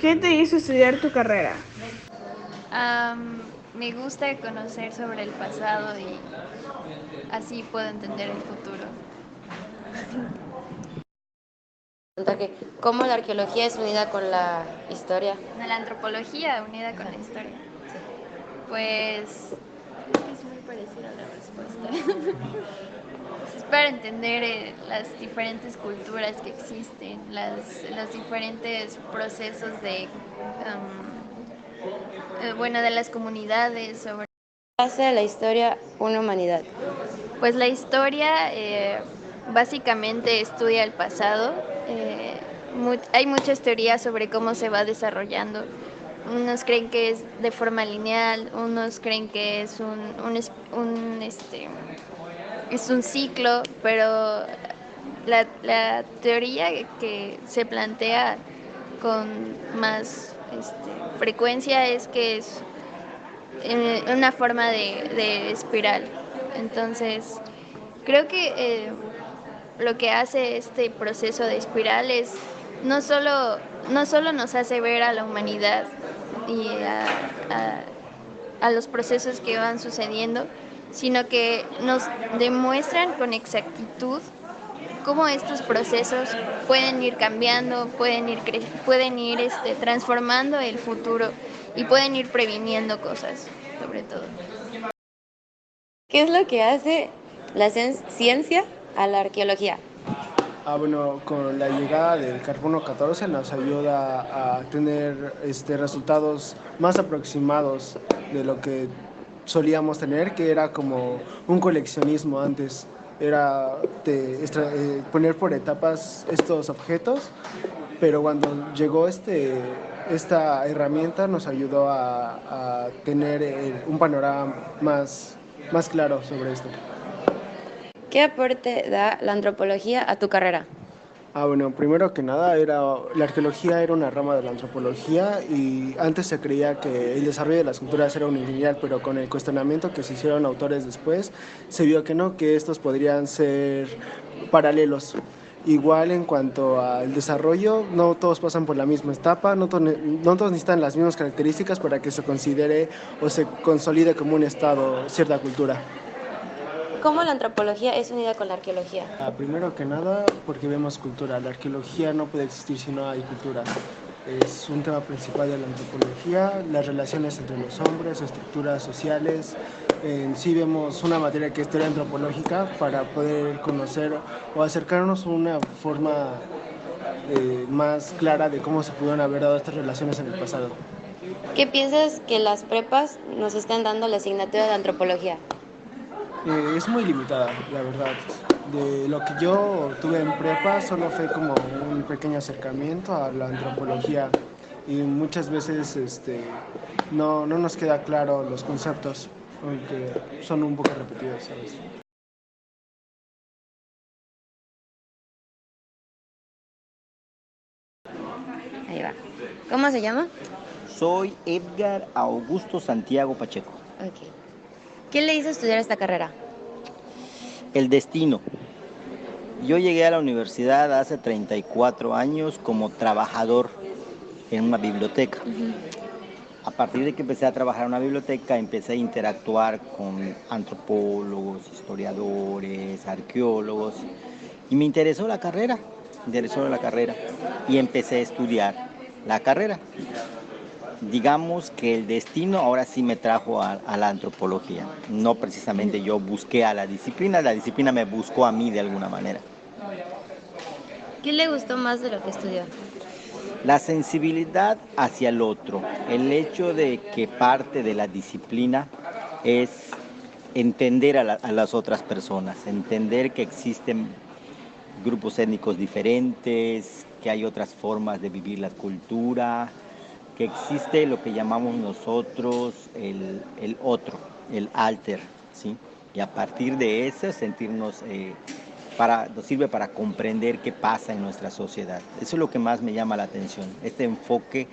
¿Qué te hizo estudiar tu carrera? Me gusta conocer sobre el pasado y así puedo entender el futuro. Que cómo la arqueología es unida con la historia. La antropología unida con la historia. Pues creo que es muy parecida la respuesta. Es para entender las diferentes culturas que existen, los diferentes procesos de las comunidades sobre. Hace a la historia una humanidad. Pues la historia básicamente estudia el pasado. Hay muchas teorías sobre cómo se va desarrollando. Unos creen que es de forma lineal, unos creen que es es un ciclo, pero la teoría que se plantea con más frecuencia es que es una forma de espiral. Entonces, creo que lo que hace este proceso de espiral es no solo, no solo nos hace ver a la humanidad y a los procesos que van sucediendo, sino que nos demuestran con exactitud cómo estos procesos pueden ir cambiando, pueden ir transformando el futuro y pueden ir previniendo cosas, sobre todo. ¿Qué es lo que hace la ciencia a la arqueología? Bueno, con la llegada del carbono 14 nos ayuda a tener resultados más aproximados de lo que solíamos tener, que era como un coleccionismo antes. Era poner por etapas estos objetos, pero cuando llegó esta herramienta nos ayudó a tener un panorama más claro sobre esto. ¿Qué aporte da la antropología a tu carrera? Bueno, primero que nada, la arqueología era una rama de la antropología y antes se creía que el desarrollo de las culturas era unilineal, pero con el cuestionamiento que se hicieron autores después, se vio que no, que estos podrían ser paralelos. Igual en cuanto al desarrollo, no todos pasan por la misma etapa, no todos necesitan las mismas características para que se considere o se consolide como un estado cierta cultura. ¿Cómo la antropología es unida con la arqueología? Primero que nada, porque vemos cultura. La arqueología no puede existir si no hay cultura. Es un tema principal de la antropología, las relaciones entre los hombres, estructuras sociales. En sí vemos una materia que es teoría antropológica para poder conocer o acercarnos a una forma más clara de cómo se pudieron haber dado estas relaciones en el pasado. ¿Qué piensas que las prepas nos están dando la asignatura de antropología? Es muy limitada, la verdad. De lo que yo tuve en prepa solo fue como un pequeño acercamiento a la antropología y muchas veces no nos queda claro los conceptos, aunque son un poco repetidos, ¿sabes? Ahí va. ¿Cómo se llama? Soy Edgar Augusto Santiago Pacheco. Ok. ¿Quién le hizo estudiar esta carrera? El destino. Yo llegué a la universidad hace 34 años como trabajador en una biblioteca. A partir de que empecé a trabajar en una biblioteca, empecé a interactuar con antropólogos, historiadores, arqueólogos, y me interesó la carrera, y empecé a estudiar la carrera. Digamos que el destino ahora sí me trajo a la antropología. No precisamente yo busqué a la disciplina me buscó a mí de alguna manera. ¿Qué le gustó más de lo que estudió? La sensibilidad hacia el otro, el hecho de que parte de la disciplina es entender a las otras personas, entender que existen grupos étnicos diferentes, que hay otras formas de vivir la cultura, que existe lo que llamamos nosotros el otro, el alter, ¿sí? Y a partir de eso sentirnos, nos sirve para comprender qué pasa en nuestra sociedad. Eso es lo que más me llama la atención, este enfoque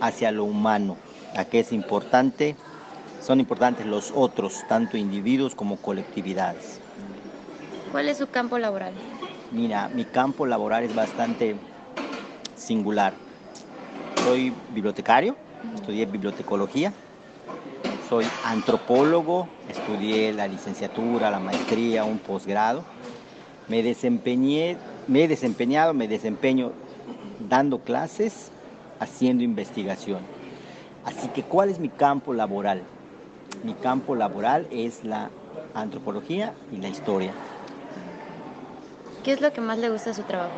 hacia lo humano, a qué es importante, son importantes los otros, tanto individuos como colectividades. ¿Cuál es su campo laboral? Mira, mi campo laboral es bastante singular. soy bibliotecario, estudié bibliotecología, soy antropólogo, estudié la licenciatura, la maestría, un posgrado. Me desempeño dando clases, haciendo investigación. Así que, ¿cuál es mi campo laboral? Mi campo laboral es la antropología y la historia. ¿Qué es lo que más le gusta de su trabajo?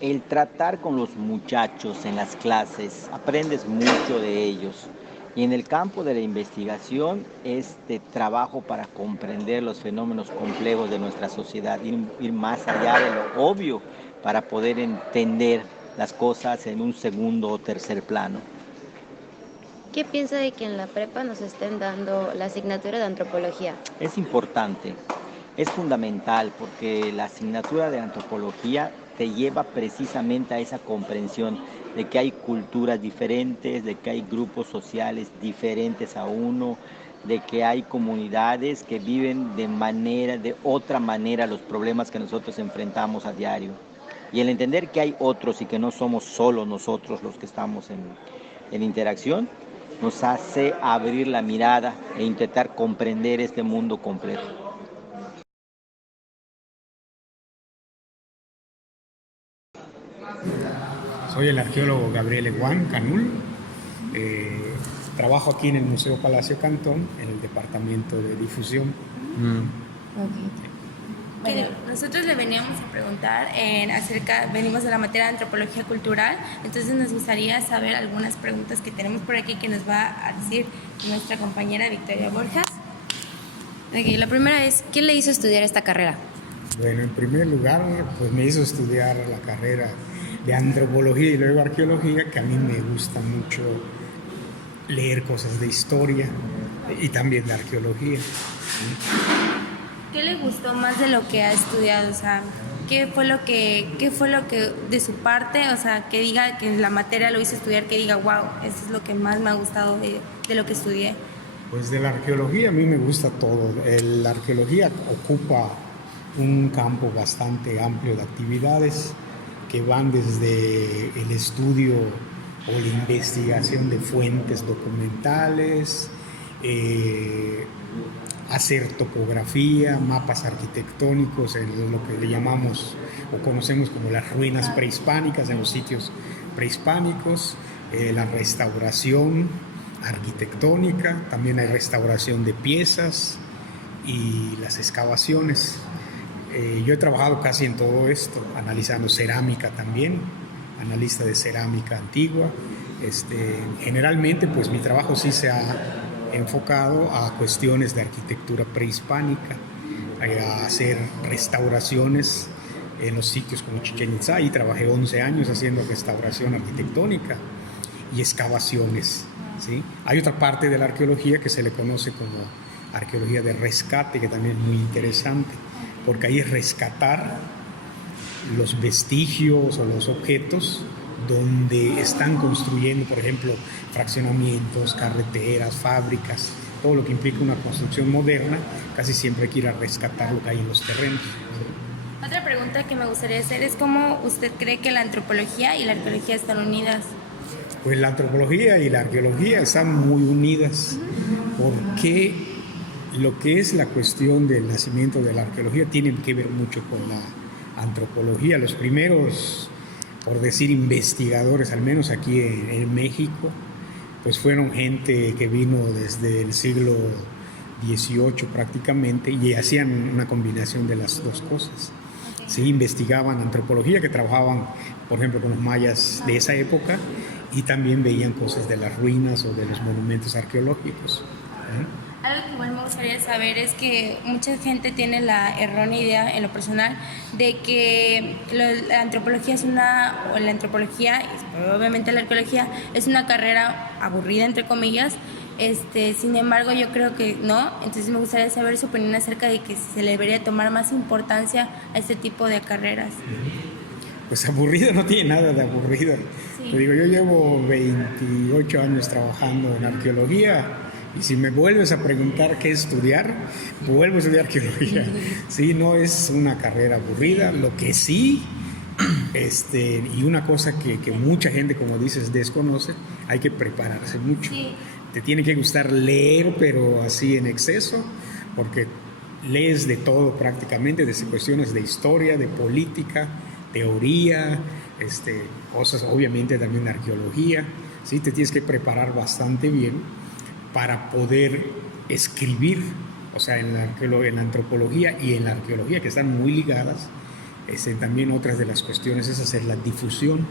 El tratar con los muchachos en las clases, aprendes mucho de ellos. Y en el campo de la investigación, este trabajo para comprender los fenómenos complejos de nuestra sociedad, ir más allá de lo obvio para poder entender las cosas en un segundo o tercer plano. ¿Qué piensa de que en la prepa nos estén dando la asignatura de antropología? Es importante, es fundamental, porque la asignatura de antropología te lleva precisamente a esa comprensión de que hay culturas diferentes, de que hay grupos sociales diferentes a uno, de que hay comunidades que viven de otra manera los problemas que nosotros enfrentamos a diario. Y el entender que hay otros y que no somos solo nosotros los que estamos en interacción, nos hace abrir la mirada e intentar comprender este mundo complejo. Soy el arqueólogo Gabriel Eguán Canul. Trabajo aquí en el Museo Palacio Cantón, en el departamento de difusión. Bueno, nosotros le veníamos a preguntar venimos de la materia de antropología cultural, entonces nos gustaría saber algunas preguntas que tenemos por aquí que nos va a decir nuestra compañera Victoria Borjas. Okay, la primera es, ¿quién le hizo estudiar esta carrera? Bueno, en primer lugar, pues me hizo estudiar la carrera de antropología y luego arqueología, que a mí me gusta mucho leer cosas de historia y también de arqueología. ¿Qué le gustó más de lo que ha estudiado? O sea, ¿qué fue lo que de su parte, o sea, que diga que la materia lo hizo estudiar, que diga, wow, eso es lo que más me ha gustado de lo que estudié? Pues de la arqueología a mí me gusta todo. La arqueología ocupa un campo bastante amplio de actividades que van desde el estudio o la investigación de fuentes documentales, hacer topografía, mapas arquitectónicos, en lo que le llamamos o conocemos como las ruinas prehispánicas, en los sitios prehispánicos, la restauración arquitectónica, también hay restauración de piezas y las excavaciones. Yo he trabajado casi en todo esto, analizando cerámica también, analista de cerámica antigua. Generalmente pues mi trabajo sí se ha enfocado a cuestiones de arquitectura prehispánica, a hacer restauraciones en los sitios como Chichén Itzá, y trabajé 11 años haciendo restauración arquitectónica y excavaciones, ¿sí? Hay otra parte de la arqueología que se le conoce como arqueología de rescate, que también es muy interesante, porque ahí es rescatar los vestigios o los objetos donde están construyendo, por ejemplo, fraccionamientos, carreteras, fábricas, todo lo que implica una construcción moderna. Casi siempre hay que ir a rescatar lo que hay en los terrenos. Otra pregunta que me gustaría hacer es cómo usted cree que la antropología y la arqueología están unidas. Pues la antropología y la arqueología están muy unidas, porque lo que es la cuestión del nacimiento de la arqueología tiene que ver mucho con la antropología. Los primeros, por decir, investigadores, al menos aquí en México, pues fueron gente que vino desde el siglo XVIII prácticamente, y hacían una combinación de las dos cosas. Sí, investigaban antropología, que trabajaban, por ejemplo, con los mayas de esa época, y también veían cosas de las ruinas o de los monumentos arqueológicos. Algo que igual me gustaría saber es que mucha gente tiene la errónea idea, en lo personal, de que la antropología o la antropología, y obviamente la arqueología, es una carrera aburrida, entre comillas. Sin embargo, yo creo que no. Entonces me gustaría saber su opinión acerca de que se le debería tomar más importancia a este tipo de carreras. Pues aburrido no tiene nada de aburrido. Sí. Te digo, yo llevo 28 años trabajando en arqueología, y si me vuelves a preguntar qué estudiar, vuelvo a estudiar arqueología. Sí, no es una carrera aburrida. Lo que sí Y una cosa que mucha gente, como dices, desconoce, hay que prepararse mucho. Sí. Te tiene que gustar leer, pero así en exceso, porque lees de todo prácticamente, desde cuestiones de historia, de política, teoría, cosas obviamente también de arqueología. ¿Sí? Te tienes que preparar bastante bien para poder escribir, o sea, en la antropología y en la arqueología, que están muy ligadas. También otras de las cuestiones es hacer la difusión,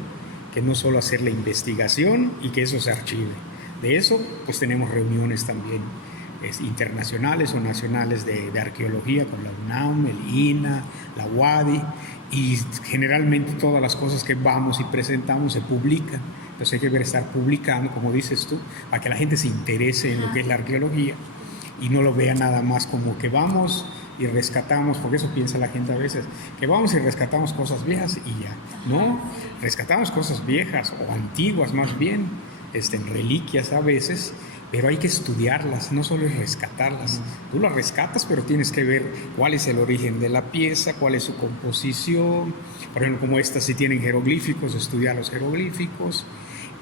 que no solo hacer la investigación y que eso se archive. De eso, pues tenemos reuniones también internacionales o nacionales de arqueología con la UNAM, el INA, la UADY, y generalmente todas las cosas que vamos y presentamos se publican. Entonces hay que estar publicando, como dices tú, para que la gente se interese en lo que es la arqueología y no lo vea nada más como que vamos y rescatamos, porque eso piensa la gente a veces, que vamos y rescatamos cosas viejas y ya. No, rescatamos cosas viejas o antiguas más bien, en reliquias a veces, pero hay que estudiarlas, no solo es rescatarlas. Tú las rescatas, pero tienes que ver cuál es el origen de la pieza, cuál es su composición. Por ejemplo, como estas si tienen jeroglíficos, estudiar los jeroglíficos.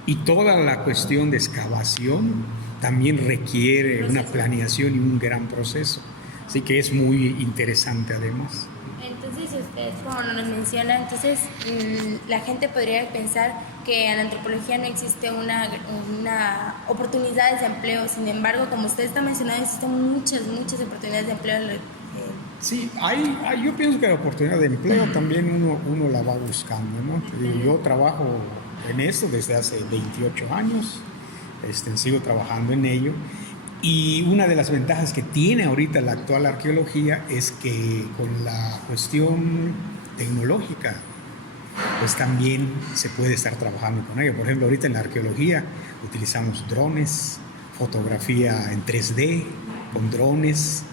Y toda la cuestión de excavación también requiere una planeación y un gran proceso. Así que es muy interesante además. Entonces, usted, como nos menciona, entonces la gente podría pensar que en la antropología no existe una oportunidades de empleo. Sin embargo, como usted está mencionando, existen muchas oportunidades de empleo. Sí, yo pienso que la oportunidad de empleo también uno la va buscando, ¿no? Yo trabajo en esto desde hace 28 años, sigo trabajando en ello. Y una de las ventajas que tiene ahorita la actual arqueología es que con la cuestión tecnológica, pues también se puede estar trabajando con ello. Por ejemplo, ahorita en la arqueología utilizamos drones, fotografía en 3D con drones,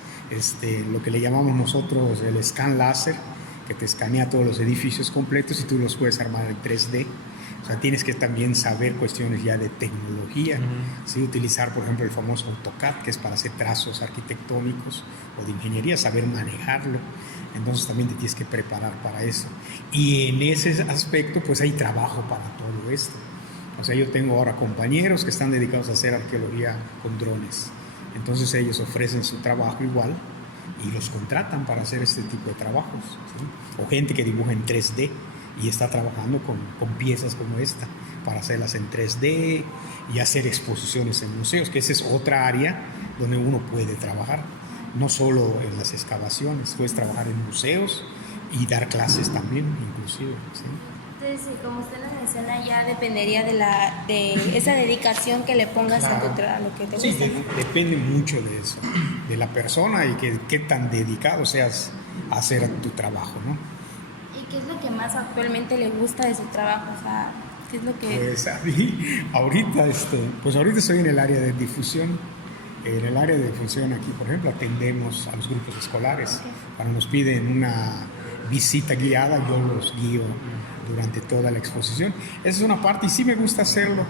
lo que le llamamos nosotros el scan láser, que te escanea todos los edificios completos y tú los puedes armar en 3D. O sea, tienes que también saber cuestiones ya de tecnología, ¿sí? Utilizar, por ejemplo, el famoso AutoCAD, que es para hacer trazos arquitectónicos o de ingeniería, saber manejarlo. Entonces también te tienes que preparar para eso. Y en ese aspecto, pues hay trabajo para todo esto. O sea, yo tengo ahora compañeros que están dedicados a hacer arqueología con drones. Entonces ellos ofrecen su trabajo igual y los contratan para hacer este tipo de trabajos, ¿sí? O gente que dibuja en 3D. Y está trabajando con piezas como esta para hacerlas en 3D y hacer exposiciones en museos, que esa es otra área donde uno puede trabajar, no solo en las excavaciones, puedes trabajar en museos y dar clases también, inclusive, ¿sí? Entonces, como usted nos menciona, ya dependería de esa dedicación que le pongas a lo que te gusta. Sí, depende mucho de eso, de la persona y qué tan dedicado seas a hacer tu trabajo, ¿no? ¿Qué es lo que más actualmente le gusta de su trabajo? O sea, ¿qué es lo que...? Pues a mí, ahorita estoy en el área de difusión. En el área de difusión aquí, por ejemplo, atendemos a los grupos escolares. Okay. Cuando nos piden una visita guiada, yo los guío durante toda la exposición. Esa es una parte y sí me gusta hacerlo.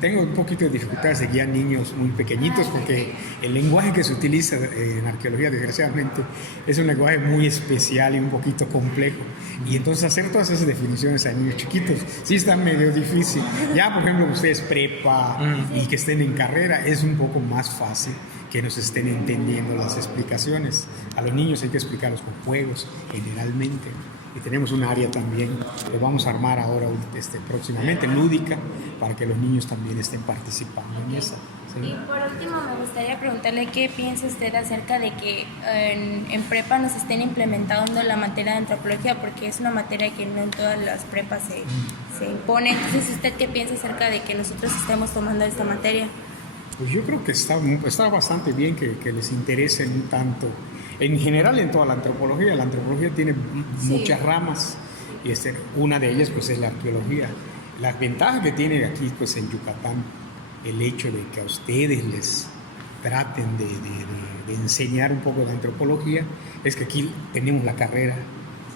Tengo un poquito de dificultades de guiar niños muy pequeñitos porque el lenguaje que se utiliza en arqueología, desgraciadamente, es un lenguaje muy especial y un poquito complejo. Y entonces hacer todas esas definiciones a niños chiquitos sí está medio difícil. Ya, por ejemplo, ustedes prepa y que estén en carrera, es un poco más fácil que nos estén entendiendo las explicaciones. A los niños hay que explicarlos con juegos, generalmente. Y tenemos un área también que vamos a armar ahora próximamente, lúdica, para que los niños también estén participando en esa. ¿Sí? Y por último me gustaría preguntarle qué piensa usted acerca de que en prepa nos estén implementando la materia de antropología, porque es una materia que no en todas las prepas se impone. Entonces, ¿usted qué piensa acerca de que nosotros estemos tomando esta materia? Pues yo creo que está bastante bien que les interese un tanto. En general, en toda la antropología tiene muchas ramas y una de ellas pues es la arqueología. La ventaja que tiene aquí pues en Yucatán, el hecho de que a ustedes les traten de enseñar un poco de antropología, es que aquí tenemos la carrera,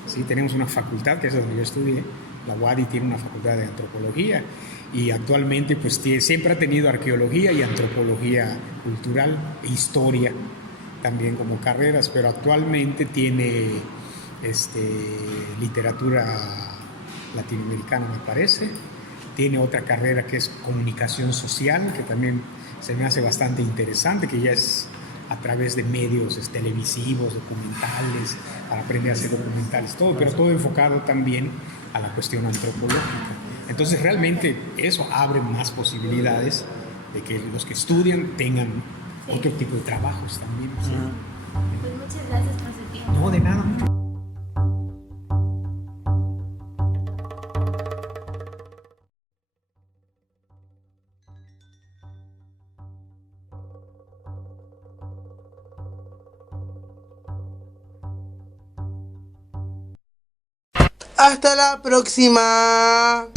¿sí? Tenemos una facultad, que es donde yo estudié, la UADY tiene una facultad de antropología y actualmente pues siempre ha tenido arqueología y antropología cultural e historia también como carreras, pero actualmente tiene literatura latinoamericana, me parece. Tiene otra carrera que es comunicación social, que también se me hace bastante interesante, que ya es a través de medios televisivos, documentales, para aprender a hacer documentales, todo, pero todo enfocado también a la cuestión antropológica. Entonces realmente eso abre más posibilidades de que los que estudian tengan otro tipo de trabajos también. ¿Sí? Pues muchas gracias por su tiempo. No, de nada. Hasta la próxima.